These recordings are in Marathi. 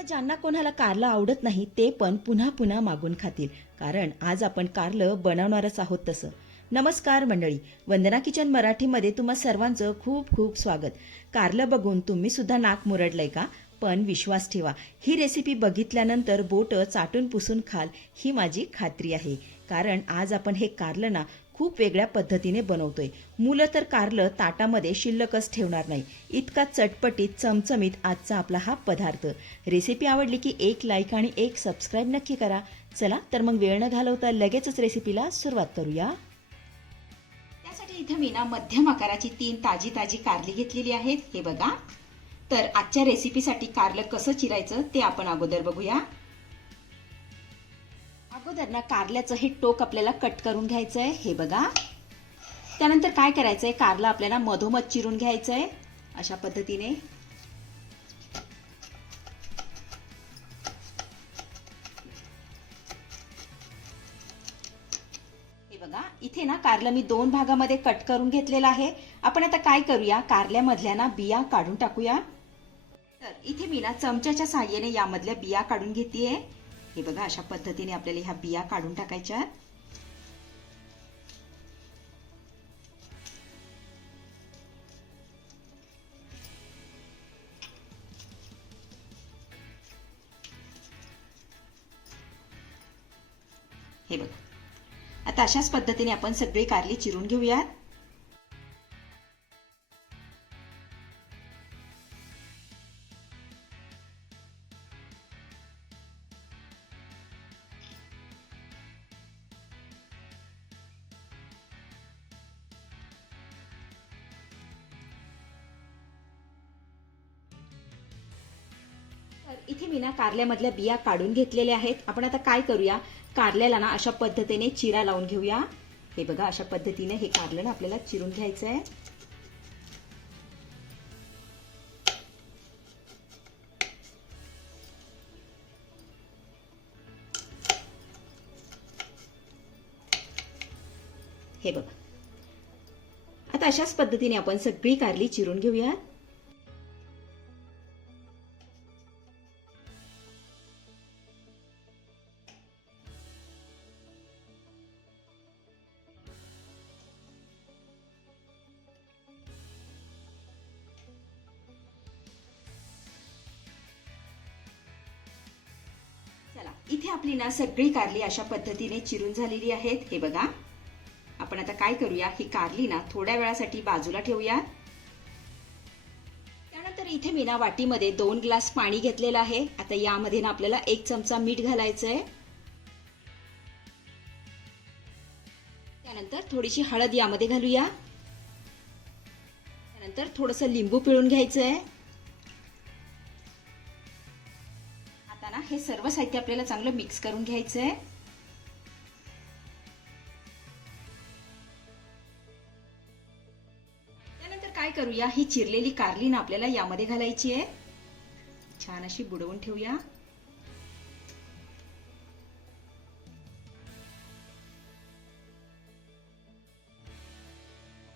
आता ज्यांना कोणाला कारलं आवडत नाही ते पण पुन्हा पुन्हा मागून खातील, कारण आज आपण कारलं बनवणारच आहोत तसं. नमस्कार मंडळी, वंदना किचन मराठीमध्ये तुम्हा सर्वांचं खूप खूप स्वागत. कारलं बघून तुम्ही सुद्धा नाक मुरडलंय का? पण विश्वास ठेवा, ही रेसिपी बघितल्यानंतर बोटं चाटून पुसून खाल ही माझी खात्री आहे. कारण आज आपण हे कारलं ना खूप वेगळ्या पद्धतीने बनवतोय. मुलं तर कारलं ताटामध्ये शिल्लकच ठेवणार नाही, इतका चटपटीत चमचमीत आजचा आपला हा पदार्थ. रेसिपी आवडली की एक लाईक आणि एक सबस्क्राईब नक्की करा. चला तर मग वेळ न घालवता लगेचच रेसिपीला सुरुवात करूया. त्यासाठी इथे मी ना मध्यम आकाराची 3 ताजी ताजी कारली घेतलेली आहेत. हे बघा. तर आजच्या रेसिपीसाठी कारलं कसं चिरायचं ते आपण अगोदर बघूया. अगोदर ना कारल्याचं हे टोक आपल्याला कट करून घ्यायचंय. हे बघा. त्यानंतर काय करायचंय, कारलं आपल्याला मधोमध चिरून घ्यायचंय अशा पद्धतीने. हे बघा, इथे ना कारलं मी 2 भागामध्ये कट करून घेतलेलं आहे. आपण आता काय करूया, कारल्यामधल्या ना बिया काढून टाकूया. तर इथे मी ना चमच्याच्या साहाय्याने यामधल्या बिया काढून घेतेय. हे बघा, अशा पद्धतीने आपल्याला ह्या बिया काढून टाकायच्या. हे बघा. आता अशाच पद्धतीने आपण सगळी कारली चिरून घेऊयात. इथे मी ना कारल्यामधल्या बिया काढून घेतलेल्या आहेत. आपण आता काय करूया, कारल्याला ना अशा पद्धतीने चिरा लावून घेऊया. हे बघा, अशा पद्धतीने हे कारलं ना आपल्याला चिरून घ्यायचं आहे. हे बघा. आता अशाच पद्धतीने आपण सगळी कारली चिरून घेऊया. चला, इथे आपली ना सगळी कारली अशा पद्धतीने चिरून झालेली आहेत. हे बघा. आपण आता काय करूया, ही कारली ना थोड्या वेळासाठी बाजूला ठेवूया. त्यानंतर इथे मी ना वाटीमध्ये 2 ग्लास पाणी घेतलेलं आहे. आता यामध्ये ना आपल्याला 1 चमचा मीठ घालायचंय. त्यानंतर थोडीशी हळद यामध्ये घालूया. त्यानंतर थोडंसं लिंबू पिळून घ्यायचंय. आता ना हे सर्व साहित्य आपल्याला चांगलं मिक्स करून घ्यायचंय. काय करूया, ही चिरलेली कारली ना आपल्याला यामध्ये घालायची आहे. छान अशी बुडवून ठेवूया.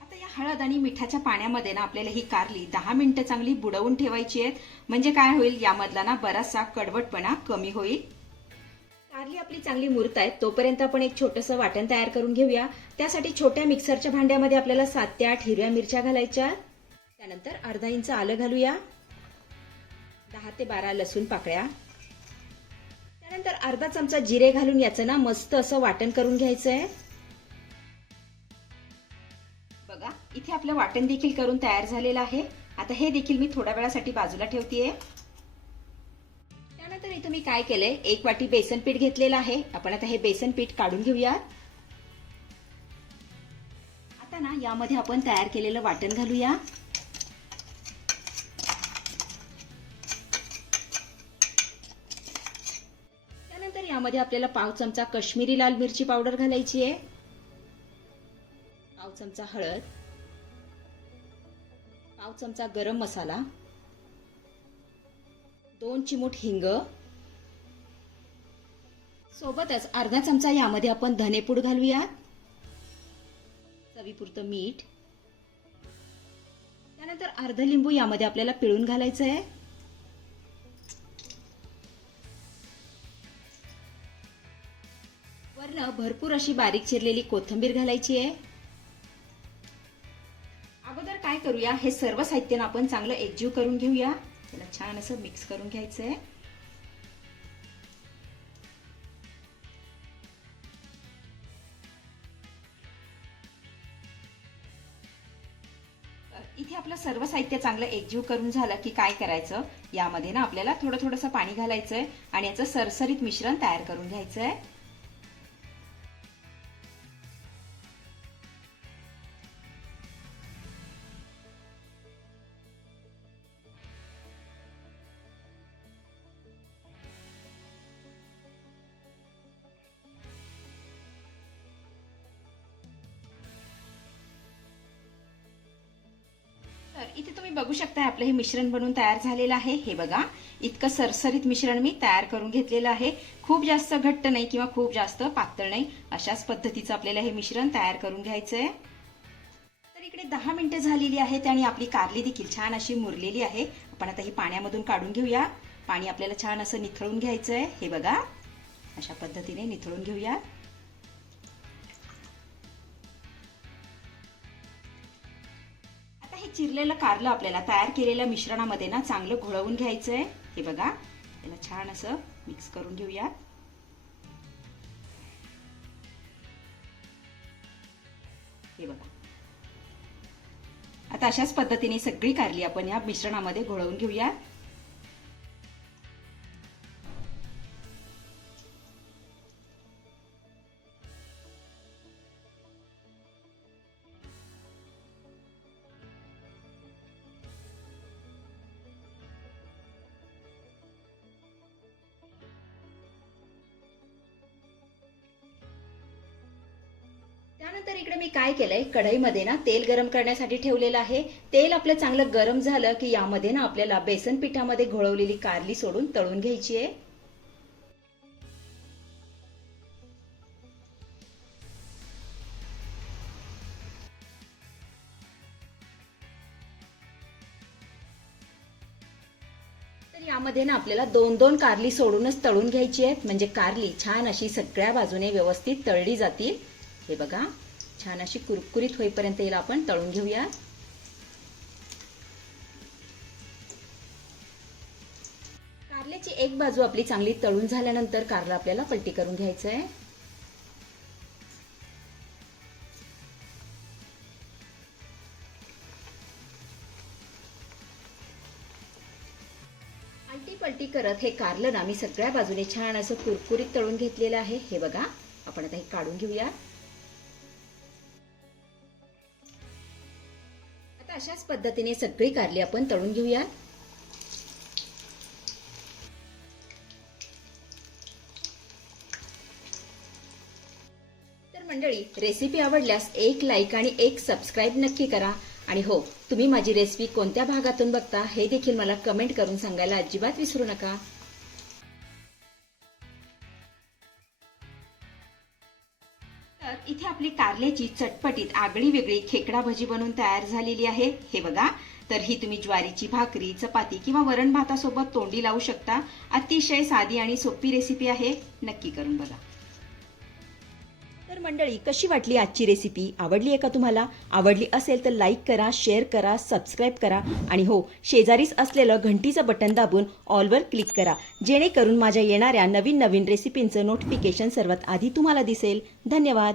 आता या हळद आणि मिठाच्या पाण्यामध्ये ना आपल्याला ही कारली 10 मिनिटं चांगली बुडवून ठेवायची आहे. म्हणजे काय होईल, यामधला ना बराचसा कडवटपणा कमी होईल. कारली आपली चांगली मुरत आहे तोपर्यंत आपण एक छोटंसं वाटण तयार करून घेऊया. त्यासाठी छोट्या मिक्सरच्या भांड्यामध्ये आपल्याला 7 ते 8 हिरव्या मिरच्या घालायच्या. त्यानंतर अर्धा इंच आलं घालूया. 10 ते 12 लसूण पाकळ्या. त्यानंतर अर्धा चमचा जिरे घालून याचं ना मस्त असं वाटण करून घ्यायचंय. बघा, इथे आपलं वाटण देखील करून तयार झालेलं आहे. आता हे देखील मी थोड्या वेळासाठी बाजूला ठेवतेय. त्यानंतर इथे मी काय केलंय, 1 वाटी बेसन पीठ घेतलेलं आहे. आपण आता हे बेसन पीठ काढून घेऊया. आता ना यामध्ये आपण तयार केलेलं वाटण घालूया. त्यानंतर यामध्ये आपल्याला 1/2 चमचा काश्मीरी लाल मिरची पावडर घालायची आहे. 1/2 चमचा हळद, 1/2 चमचा गरम मसाला, 2 चिमूट हिंग, सोबतच अर्धा चमचा यामध्ये आपण धनेपूड घालूया. चवीपुरतं मीठ. त्यानंतर अर्ध लिंबू यामध्ये आपल्याला पिळून घालायचं आहे. वरनं भरपूर अशी बारीक चिरलेली कोथिंबीर घालायची आहे. अगोदर काय करूया, हे सर्व साहित्य आपण चांगलं एकजीव करून घेऊया. त्याला छान असं मिक्स करून घ्यायचंय. इथे आपलं सर्व साहित्य चांगलं एकजीव करून झालं की काय करायचं, यामध्ये ना आपल्याला थोडं थोडंसं पाणी घालायचंय आणि याचं सरसरीत मिश्रण तयार करून घ्यायचंय. तर इथे तुम्ही बघू शकता आपलं हे मिश्रण बनवून तयार झालेलं आहे. हे बघा, इतकं सरसरीत मिश्रण मी तयार करून घेतलेलं आहे. खूप जास्त घट्ट नाही किंवा खूप जास्त पातळ नाही, अशाच पद्धतीचं आपल्याला हे मिश्रण तयार करून घ्यायचंय. तर इकडे 10 मिनिटं झालेली आहेत आणि आपली कारली देखील छान अशी मुरलेली आहे. आपण आता ही पाण्यामधून काढून घेऊया. पाणी आपल्याला छान असं निथळून घ्यायचंय. हे बघा, अशा पद्धतीने निथळून घेऊया. हे चिरलेलं कारलं आपल्याला तयार केलेल्या मिश्रणामध्ये ना चांगलं घोळवून घ्यायचंय. हे बघा, त्याला छान असं मिक्स करून घेऊया. हे बघा, आता अशाच पद्धतीने सगळी कारली आपण या मिश्रणामध्ये घोळवून घेऊया. त्यानंतर इकडे मी काय केलंय, कढईमध्ये ना तेल गरम करण्यासाठी ठेवलेलं आहे. तेल आपलं चांगलं गरम झालं की यामध्ये ना आपल्याला बेसन पिठामध्ये घोळवलेली कारली सोडून तळून घ्यायची आहे. तर यामध्ये ना आपल्याला 2-2 कारली सोडूनच तळून घ्यायची आहे, म्हणजे कारली छान अशी सगळ्या बाजूने व्यवस्थित तळली जातील. हे बघा, छान अशी कुरकुरीत होईपर्यंत याला आपण तळून घेऊया. कारल्याची एक बाजू आपली चांगली तळून झाल्यानंतर कारला आपल्याला पलटी करून घ्यायचं आहे. आलटी पलटी करत हे कारलं ना मी सगळ्या बाजूने छान असं कुरकुरीत तळून घेतलेलं आहे. हे बघा, आपण आता हे काढून घेऊया. आता अशाच पद्धतीने सगळी कारली आपण तळून घेऊया. तर मंडळी, रेसिपी आवडल्यास एक लाईक आणि एक सबस्क्राईब नक्की करा. आणि हो, तुम्ही माझी रेसिपी कोणत्या भागातून बघता हे देखील मला कमेंट करून सांगायला अजिबात विसरू नका. तर इथे आपली कारल्याची चटपटीत आगळी वेगळी खेकडा भजी बनवून तयार झालेली आहे. हे बघा, तर ही तुम्ही ज्वारीची भाकरी, चपाती किंवा वरण भातासोबत तोंडी लावू शकता. अतिशय साधी आणि सोपी रेसिपी आहे, नक्की करून बघा. तर मंडळी, कशी वाटली आजची रेसिपी? आवडली आहे का तुम्हाला? आवडली असेल तर लाईक करा, शेअर करा, सबस्क्राईब करा आणि हो, शेजारीच असलेलं घंटीचं बटन दाबून ऑलवर क्लिक करा, जेणेकरून माझ्या येणाऱ्या नवीन नवीन रेसिपींचं नोटिफिकेशन सर्वात आधी तुम्हाला दिसेल. धन्यवाद.